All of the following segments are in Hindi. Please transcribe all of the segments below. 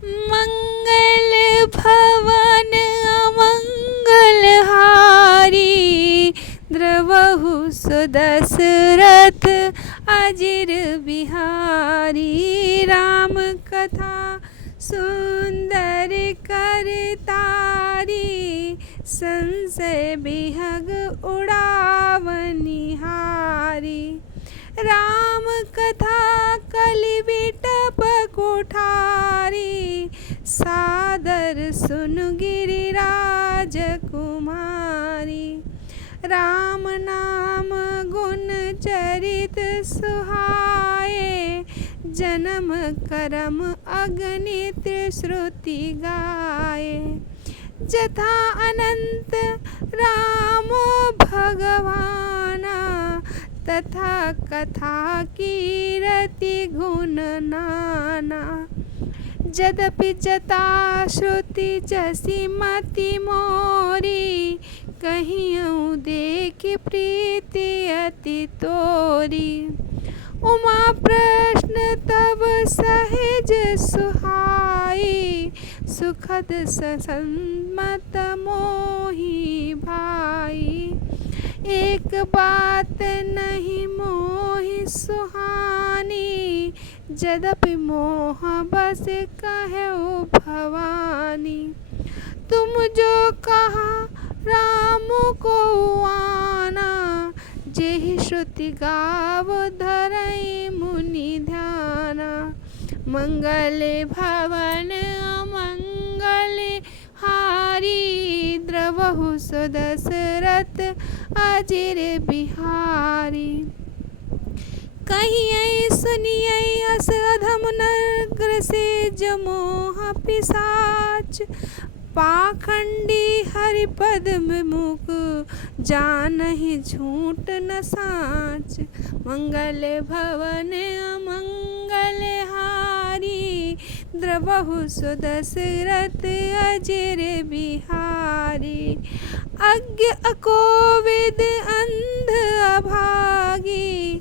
मंगल भवन अमंगल हारी, द्रवहु सुदशरथ अजिर बिहारी। राम कथा सुंदर करतारी, संशय बिहग उड़ावनिहारी। राम कथा कलि बिटप कुठारी, सादर सुनु गिरिराज कुमारी। राम नाम गुण चरित सुहाए, जन्म करम अगणित श्रुति गाए। जथा अनंत राम भगवाना, तथा कथा कीरति गुण नाना। यद्यपि जता श्रुति जसी मति मोरी, कहियऊँ देख प्रीति अति तोरी। उमा प्रश्न तब सहज सुहाई, सुखद सन्मत मोहि भाई। एक बात नहीं मोहि सुहानी, यद्यपि मोह बस कहऊ भवानी। तुम जो कहा राम को आना, जेहि श्रुति गाव धरई मुनि ध्याना। मंगल भवन अमंगल हारी, द्रवहु सुदशरथ अजिर बिहारी। कहियै सुनियै अस अधम नगर से, जमोह पिशाच पाखंडी हरिपद विमुख, जानहि झूठ न साच। मंगल भवन अमंगल हारी, द्रवहु सुदशरथ अजिर बिहारी। अज्ञ अकोविद अंध अभागी,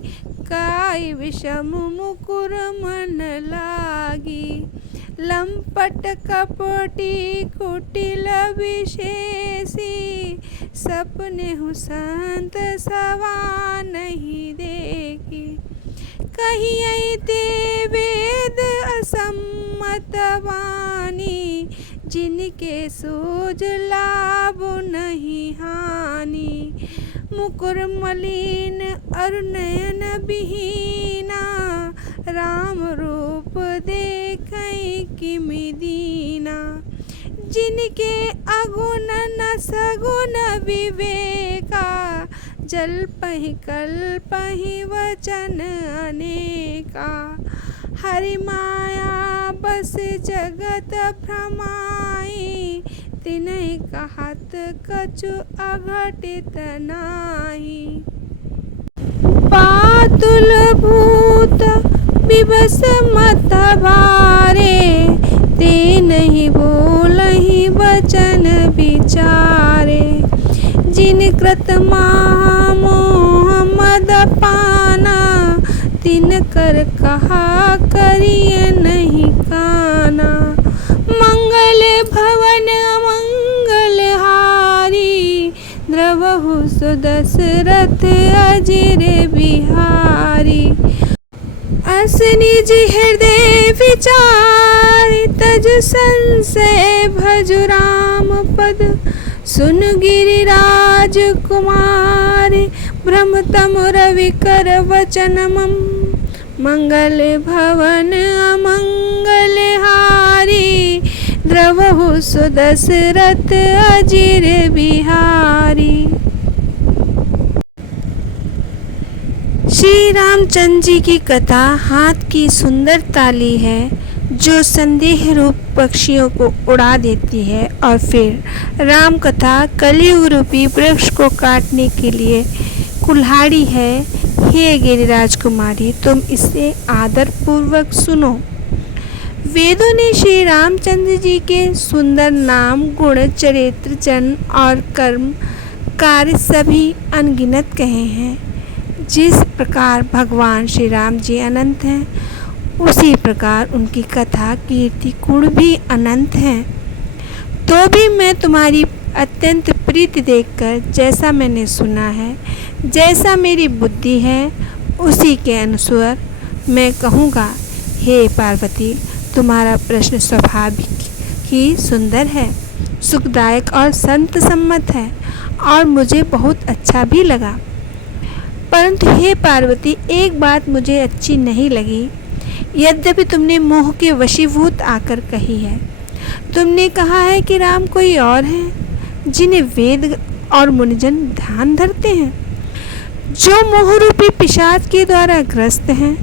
काय विषम मुकुर मन लागी। लंपट कपटी कुटिल विशेषी, सपनेहु संत सवा नहीं देखी। कहियै ते वेद असम्मत वाणी, जिनके सोज लाभ नहीं हानि। मुकुर मलिन अरु नयन विहीना, राम रूप देखै किमि दीना। जिनके अगुण न सगुण विवेका, जल्पहि कल्पहि वचन अनेका। हरि माया बस जगत भ्रमाई, तिन्हि कहत कछु अघटित नाही। पातुल भूत विवश मत बारे, ते नहीं बोलहि वचन विचारे। जिन कृत मोह मद पाना, तिन कर कहा करिय नहीं काना। मंगल भवन अमंगल हारी, द्रवहु सुदशरथ अजिर बिहारी। अस निज हृदय विचार, तज संशय भजु राम पद। सुन गिरिराज कुमार, ब्रह्मतम रवि कर वचन मम। मंगल भवन अमंगल हारी, द्रवहु सुदशरथ अजिर बिहारी। श्री रामचंद्र जी की कथा हाथ की सुंदर ताली है, जो संदेह रूप पक्षियों को उड़ा देती है, और फिर राम कथा कलयुग रूपी वृक्ष को काटने के लिए कुल्हाड़ी है। हे गिरिराज कुमारी, तुम इसे आदर पूर्वक सुनो। वेदों ने श्री रामचंद्र जी के सुंदर नाम, गुण, चरित्र, जन्म और कर्म कार्य सभी अनगिनत कहे हैं। जिस प्रकार भगवान श्री राम जी अनंत हैं, उसी प्रकार उनकी कथा कीर्ति गुण भी अनंत हैं। तो भी मैं तुम्हारी अत्यंत प्रीति देखकर जैसा मैंने सुना है, जैसा मेरी बुद्धि है, उसी के अनुसार मैं कहूँगा। हे पार्वती, तुम्हारा प्रश्न स्वाभाविक ही सुंदर है, सुखदायक और संत सम्मत है और मुझे बहुत अच्छा भी लगा। परंतु हे पार्वती, एक बात मुझे अच्छी नहीं लगी। यद्यपि तुमने मोह के वशीभूत आकर कही है, तुमने कहा है कि राम कोई और हैं जिन्हें वेद और मुनिजन ध्यान धरते हैं, जो मोहरूपी पिशाच के द्वारा ग्रस्त हैं,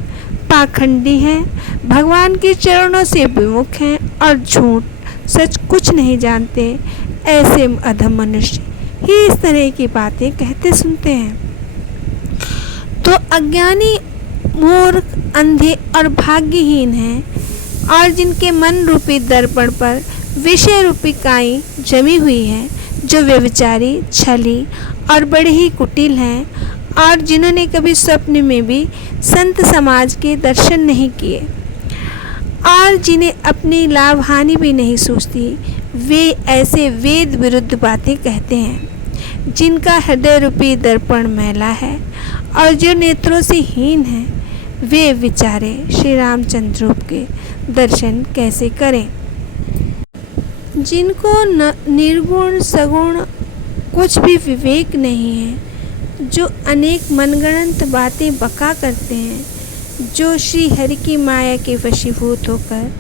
पाखंडी हैं, भगवान के चरणों से विमुख हैं और झूठ सच कुछ नहीं जानते। ऐसे अधम मनुष्य ही इस तरह की बातें कहते सुनते हैं। तो अज्ञानी, मूर्ख, अंधे और भाग्यहीन हैं, और जिनके मन रूपी दर्पण पर विषय रूपी काई जमी हुई है, जो व्यभिचारी, छली और बड़े ही कुटिल हैं, और जिन्होंने कभी स्वप्न में भी संत समाज के दर्शन नहीं किए और जिन्हें अपनी लाभ हानि भी नहीं सोचती, वे ऐसे वेद विरुद्ध बातें कहते हैं। जिनका हृदय रूपी दर्पण मैला है और जो नेत्रों से हीन है, वे विचारे श्री रामचंद्र रूप के दर्शन कैसे करें। जिनको निर्गुण सगुण कुछ भी विवेक नहीं है, जो अनेक मनगढ़ंत बातें बका करते हैं, जो श्री हरि की माया के वशीभूत होकर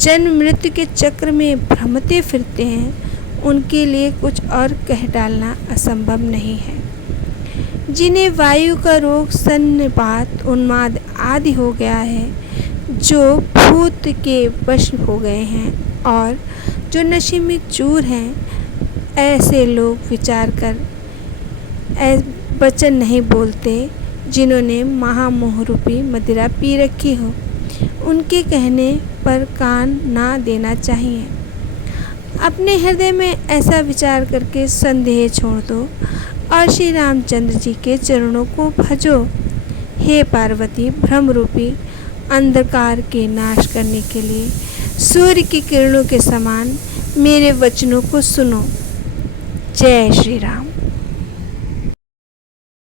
जन्म मृत्यु के चक्र में भ्रमते फिरते हैं, उनके लिए कुछ और कह डालना असंभव नहीं है। जिन्हें वायु का रोग, सन्निपात, उन्माद आदि हो गया है, जो भूत के वश हो गए हैं और जो नशे में चूर हैं, ऐसे लोग विचार कर वचन नहीं बोलते। जिन्होंने महामोह रूपी मदिरा पी रखी हो, उनके कहने पर कान ना देना चाहिए। अपने हृदय में ऐसा विचार करके संदेह छोड़ दो और श्री रामचंद्र जी के चरणों को भजो। हे पार्वती, भ्रम रूपी अंधकार के नाश करने के लिए सूर्य की किरणों के समान मेरे वचनों को सुनो। जय श्री राम।